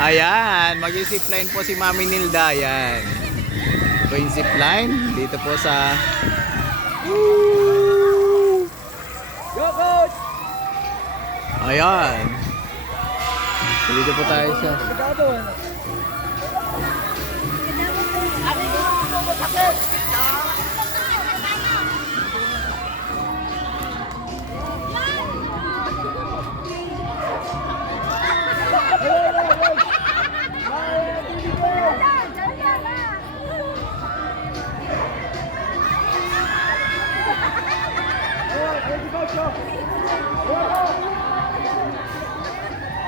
Ayan, mag-zipline po si Mami Nilda. Ayan. Ito yung zipline. Dito po sa... Woo! Go, coach! Ayan. Dito po tayo sa...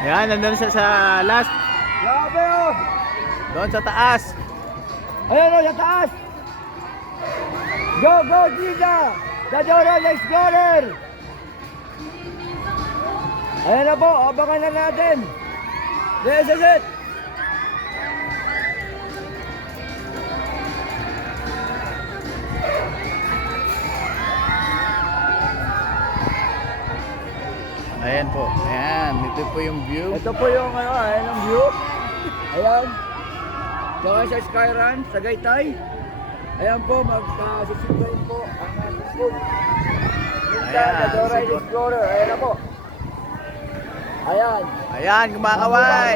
Ayan, nandun sa last. Grabe oh! Doon sa taas. Ayan oh, sa taas! Go, go, Gina! Dadora na Explorer! Ayan na po, abangan na natin! This is it! Ayan po. Ayan, ito po yung view. Ito po yung ano, ayan ang view. Ayan. Saka sa Skyrun, sa Gaytay. Ayan po, magkasisipain po ang ating school. Minta, Ayan, Dadora siguro. Explorer. Ayan na po. Ayan. Ayan, kumakaway.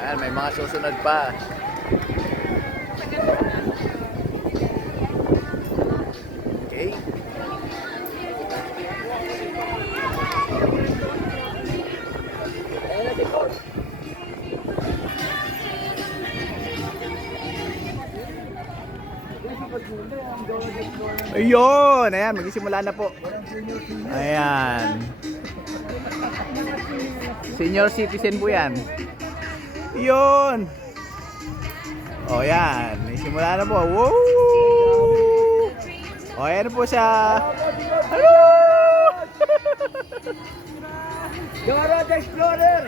Ayan, may mga susunod pa. Okay. Ayan na si Coach. Ayun, ayan, magsisimula na po. Ayan. Senior citizen po yan. Yun. O yan, magsimula na po. Woo! O ayan po siya. Hello! Garage Explorer!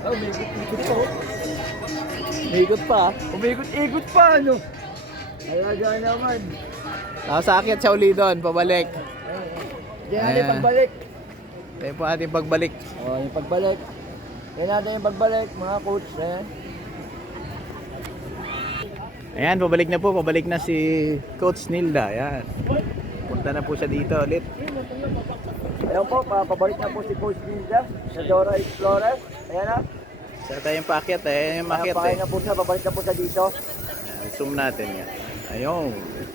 Oh, may ikot-ikot pa. May ikot pa. Umikot-ikot pa, ano? Alaga naman. Tapos aakyat siya uli doon, pabalik. Diyan natin Ayan. pagbalik. Tayo po ating pagbalik. Oh, yung pagbalik. Diyan natin yung pagbalik, mga coach. Ayan. Ayan, pabalik na si Coach Nilda. Ayan. Punta na po siya dito ulit. Ayan po, pabalik na po si Coach Linda sa Dora Explorer. Ayan na. Sa tayong paakyat eh. Ayan yung maakyat Pakain eh. na po siya, pabalik na po siya dito. Ayan, zoom natin yan. Ayun. Ayan.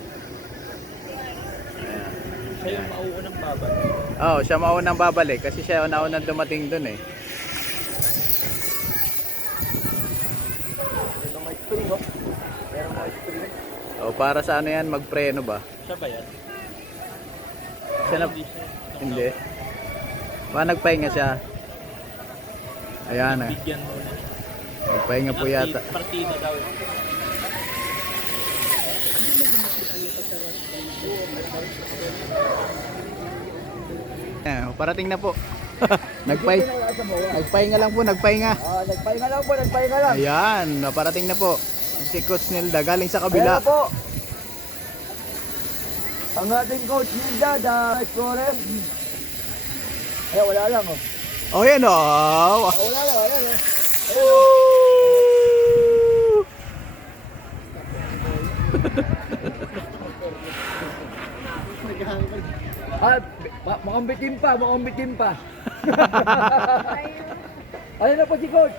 Siya yung mauunang babalik. Oh, siya maunang babalik kasi siya una-unang dumating dun eh. Ito may spring, oh. Meron mga spring. Oh, para sa ano yan, magpreno ba? Siya ba yan? Siya na... Hindi. Baka nagpahinga siya. Ayan eh. Bigyan mo na. Nagpahinga po yata. Partida daw. Ayan, parating na po. Nagpahinga lang po, nagpahinga. Nagpahinga lang po, nagpahinga lang. Ayan, parating na po. Si Coach Nilda galing sa Ayan kabila. na po. Ang ating Coach Linda, the Explorer. Eh, wala lang, oh. Oh, yan oh. Wala lang, ayan, eh. Woo! Mukhang bitim pa, mukhang bitim pa. Ayun na po si Coach.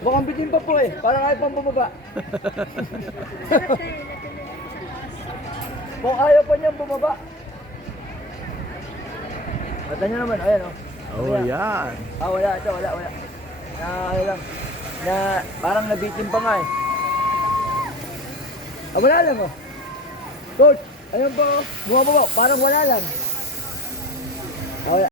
Mukhang bitim pa po eh, parang ayaw pang bumaba. Kung ayaw pa niyang bumaba. Mata niyo naman, ayan oh. Oh, yan. Wala, ito, wala. Na, ano lang, na parang nabitin pa nga eh. Wala lang oh. Coach, ayun po, bumaba po, parang wala lang. Wala.